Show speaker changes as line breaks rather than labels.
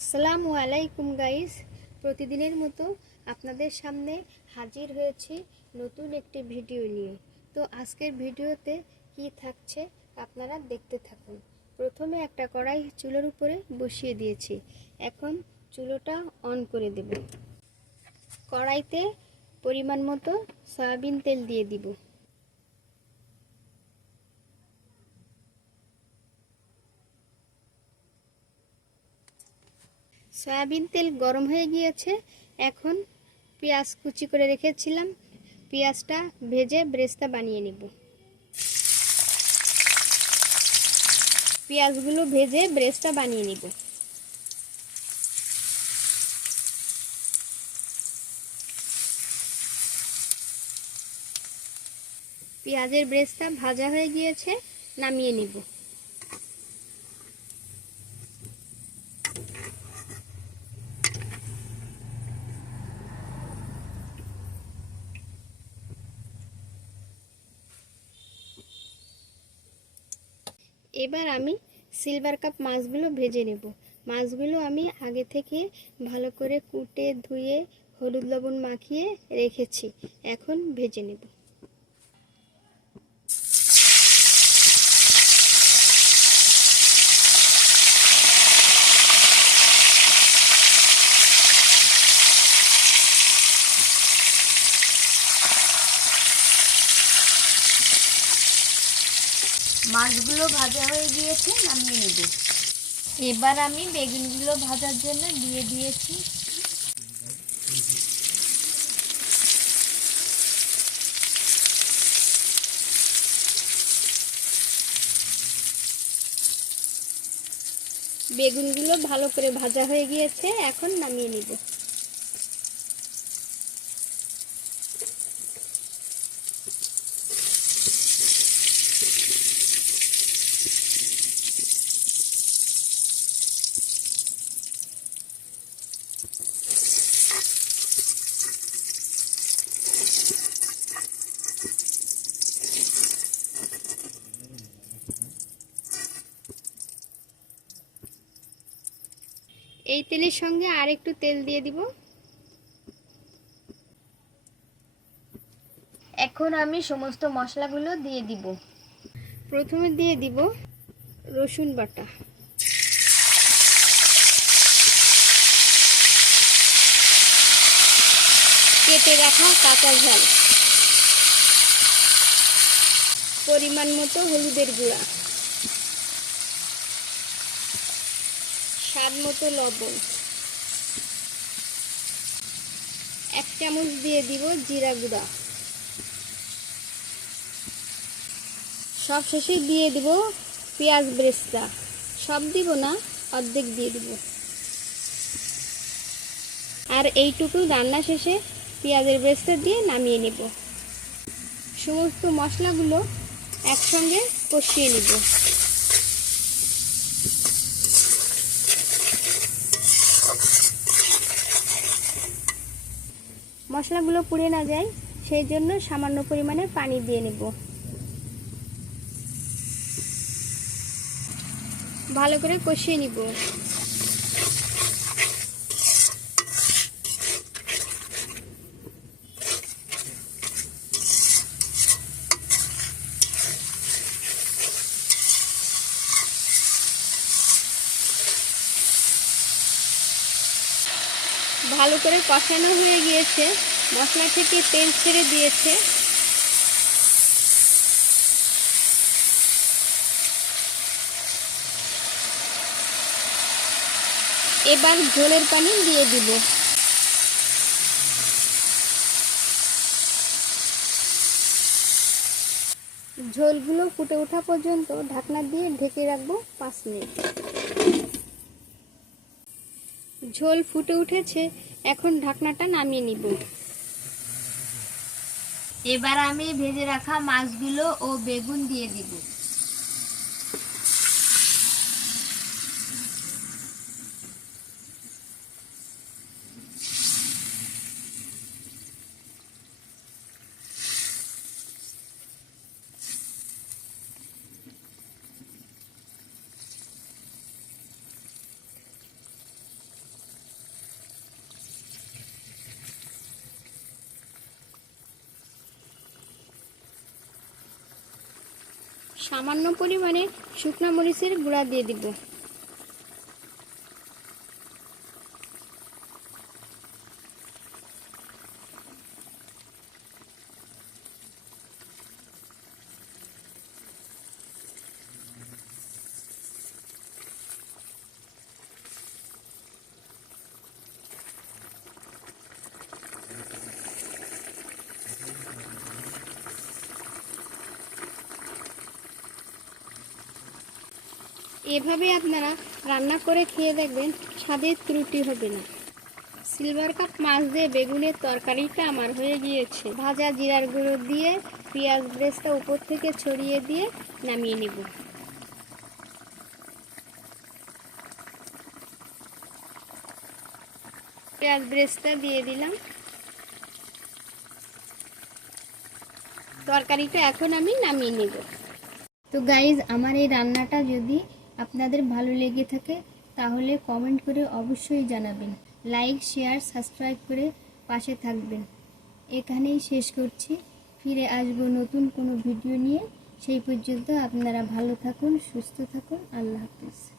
আসসালামু আলাইকুম গাইস। প্রতিদিনের মতো আপনাদের সামনে হাজির হয়েছি নতুন একটি ভিডিও নিয়ে। তো আজকের ভিডিওতে কি থাকছে আপনারা দেখতে থাকুন। প্রথমে একটা কড়াই চুলোর উপরে বসিয়ে দিয়েছি। এখন চুলোটা অন করে দেব। কড়াইতে পরিমাণ মতো সয়াবিন তেল দিয়ে দিব। সয়াবিন তেল গরম হয়ে গিয়েছে। এখন পেঁয়াজ কুচি করে রেখেছিলাম। পেঁয়াজটা ভেজে ব্রেস্তা বানিয়ে নেব। পেঁয়াজগুলো ভেজে ব্রেস্তা বানিয়ে নেব। পেঁয়াজের ব্রেস্তা ভাজা হয়ে গিয়েছে, নামিয়ে নিব। এবার আমি সিলভার কাপ মাছগুলো ভেজে নেব। মাছগুলো আমি আগে থেকে ভালো করে কুটে, ধুয়ে, হলুদ লবণ মাখিয়ে রেখেছি। এখন ভেজে নেব।
মাছগুলো ভাজা হয়ে গিয়েছে, নামিয়ে নেব। এবার আমি বেগুনগুলো ভাজার জন্য দিয়ে দিয়েছি।
বেগুনগুলো ভালো করে ভাজা হয়ে গিয়েছে, এখন নামিয়ে নিব। এই তেলের সঙ্গে আর একটু তেল দিয়ে দিব।
এখন আমি সমস্ত মশলাগুলো দিয়ে দিব।
প্রথমে দিয়ে দিব রসুন বাটা। কেটে রাখা কাঁচা ঝাল। পরিমাণ মতো হলুদের গুঁড়া। স্বাদ মতো লবণ। এক চামচ দিয়ে দিব জিরা গুঁড়া। সব শেষে দিয়ে দিব পেঁয়াজ ব্রেস্তা। সব দিব না, অর্ধেক দিয়ে দিব। আর এইটুকু রান্না শেষে পেঁয়াজের ব্রেস্তা দিয়ে নামিয়ে নেব। সমস্ত মশলাগুলো একসঙ্গে কষিয়ে নেব। মশলাগুলো পুড়ে না যায়, সেই জন্য সামান্য পরিমাণে পানি দিয়ে নেব। ভালো করে কষিয়ে নিব। ভালো করে কষানো হয়ে গিয়েছে। মশলা থেকে তেল ছেড়ে দিয়েছে। এবার ঝোলের পানি দিয়ে দিব। ঝোলগুলো ফুটে ওঠা পর্যন্ত ঢাকনা দিয়ে ঢেকে রাখব পাঁচ মিনিট। ঝোল ফুটে উঠেছে, এখন ঢাকনাটা নামিয়ে নিব।
এবার আমি ভেজে রাখা মাছগুলো ও বেগুন দিয়ে দিব।
সামান্য পরিমাণে শুকনো মরিচের গুঁড়া দিয়ে দিব। এভাবে আপনারা রান্না করে খেয়ে দেখবেন স্বাদের ত্রুটি হবে না। সিলভার কাপ মাছ দিয়ে বেগুনের তরকারিটা আমার হয়ে গিয়েছে। ভাজা জিরার গুঁড়ো দিয়ে পেঁয়াজ ব্রেসটা উপর থেকে ছড়িয়ে দিয়ে নামিয়ে নেব। পেঁয়াজ ব্রেসটা দিয়ে দিলাম। তরকারিটা এখন আমি নামিয়ে নেব। তো গাইজ আমার এই রান্নাটা যদি আপনাদের ভালো লেগে থাকে, তাহলে কমেন্ট করে অবশ্যই জানাবেন। লাইক শেয়ার সাবস্ক্রাইব করে পাশে থাকবেন। এখানেই শেষ করছি। ফিরে আসব নতুন কোনো ভিডিও নিয়ে। সেই পর্যন্ত আপনারা ভালো থাকুন, সুস্থ থাকুন। আল্লাহ হাফিজ।